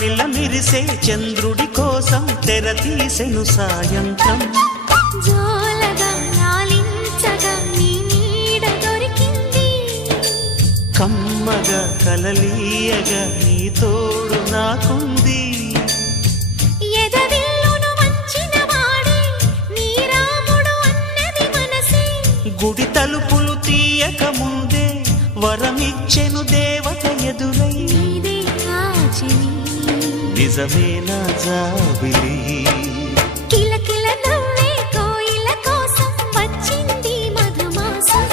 మిల్ల మిరిసే చంద్రుడి కోసం తెర తీసెను సాయంత్రం. జోలగా లాలించగా నీ నీడ దొరికింది, కమ్మగా కలలీయగా నీ తోడు నాకుంది. ఎదవిల్లును వంచిన వాడే నీ రాముడు అన్నది మనసే, గుడి తలుపులు తీయక ముందే వరమిచ్చెను దేవత ఎదురై. నీదే ఆచని నిజమేనా జాబిలి, కిలకిల నవ్వే కోయిల కోసం వచ్చింది మధుమాసం.